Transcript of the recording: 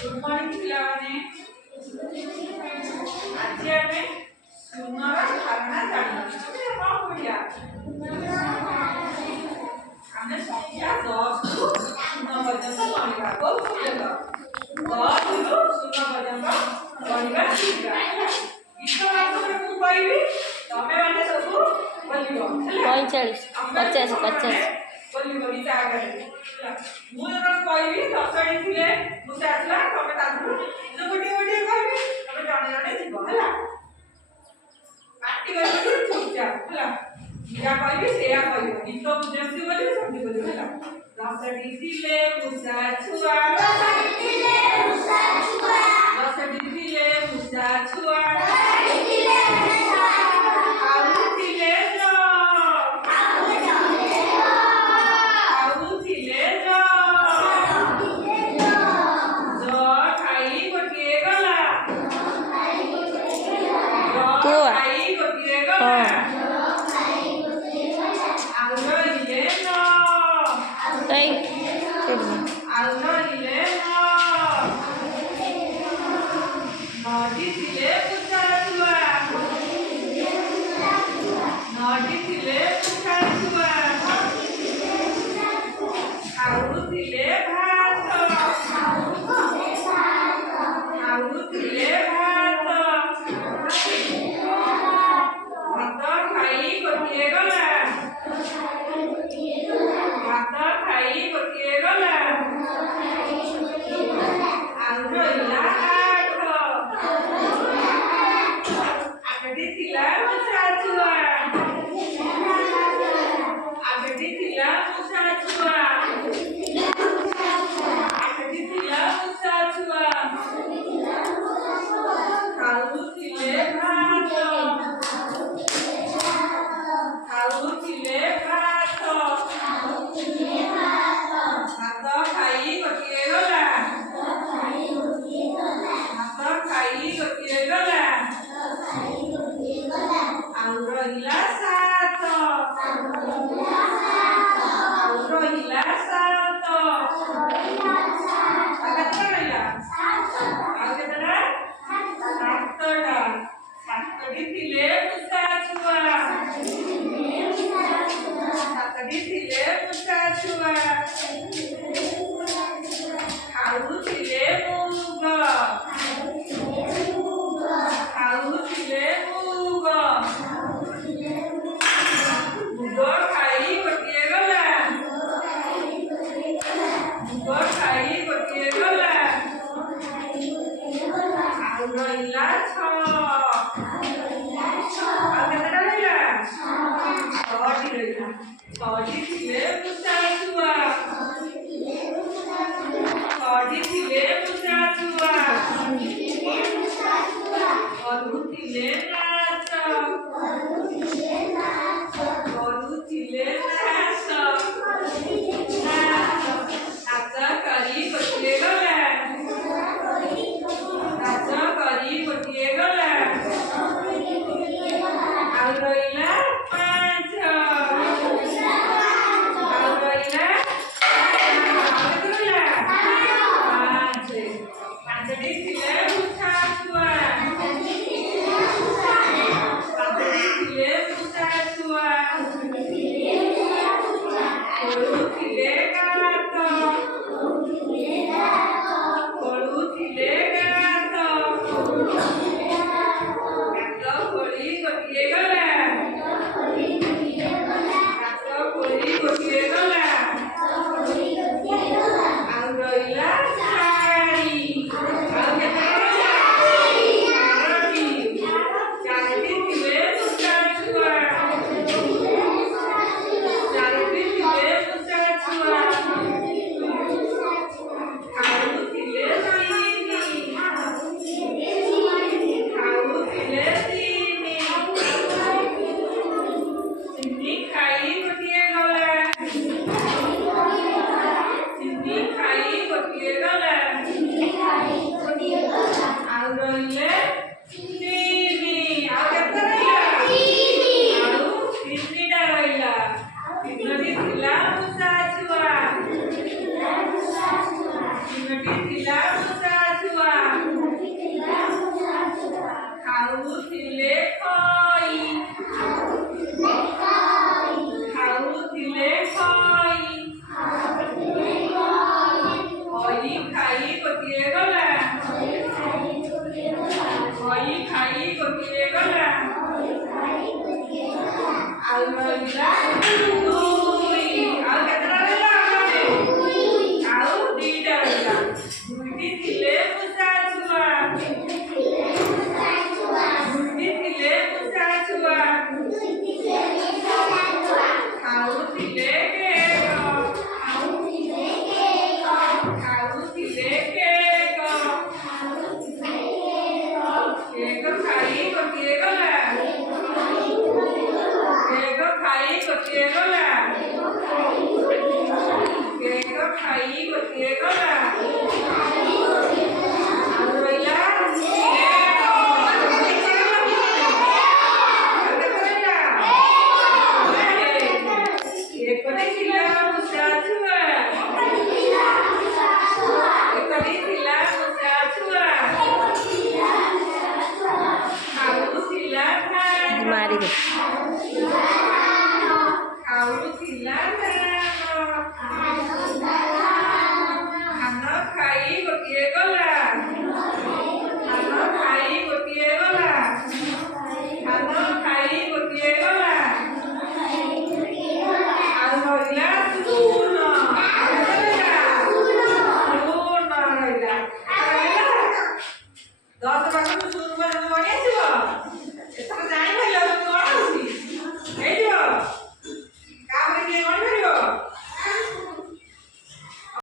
good morning पिलाने आज आम सुनर धारणा जाना कौन पढ़िया आम संख्या 10 रु 0 पर्यंत गणिबा कौन पर्यंत 10 रु 0 पर्यंत गणिबा शिखा गीत माध्यम मु कहबी तमे माने सब बोलिबो 45 50 50 बोलिबो गीत आगे मु जन कहबी 10 थिले मुसे आसला तमे ताकू जो गोटे गोटे कहबी तमे जने जने जीवो हला पार्टी करबी चुपचाप हला या कहबी सेया कहबो गीत मु जेमती बोलिबी सेमती बोलिबो हला 10 थिले मुसा छुआ 10 थिले मुसा छुआ 10 थिले मुसा छुआ 10 थिले मुसा आउ थिले जो आउ थिले जो जो खाई गोटिए गला जो खाई गोटिए गला आउ रहिले न आउ रहिले न नदी थिले मुसा छुआ नदी थिले मुसा छुआ आउ थिले भात आउ थिले भात भात खाई गोटिए गला भात खाई गोटिए गला आउ रहिला आठटी थिला मुसा छुआ आठटी थिला मुसा छुआ आठटी थिला मुसा छुआ खाऊ थिले भात खाऊ थिले भात भात खाई गोटिए गला भात खाई गोटिए गला आउ रहिला सात आउ रहिला सात केते रहिला आउ केतेटा सातटा सातटी थिले मुसा छुआ सातटी थिले मुसा छुआ खाऊ थिले मुग खाऊ थिले मुग मुग खाई गोटिए गला मुग खाई गोटिए गला आउ रहिला छ आउ केतेटा रहिला छटी रहिला छटी थिले मुसा छुआ छटी थिले मुसा छुआ करू थिले नाच करू थिले नाच नाच करी गोटिए गला नाच करी गोटिए गला आउ रहिला 5 आउ रहिला केते रहिला 5 पांचटी थिले मुसा छुआ पांचटी थिले मुसा छुआ करू थिले गात करू थिले गात गात खोली गोटिए गला गात खोली गोटिए गला आउ रहिला चारि आउ केते रहिला चारिटी थिले मुसा छुआ चारिटी थिले मुसा छुआ खाऊ थिले तीनि खाऊ थिले तीनि चिन्नी खाई गोटिए गला चिन्नी खाई गोटिए गला आउ रहिले तीनि आउ केते रहिला आउ तीनिटा रहिला तीनटी थिला मुसा छुआ तीनटी थिला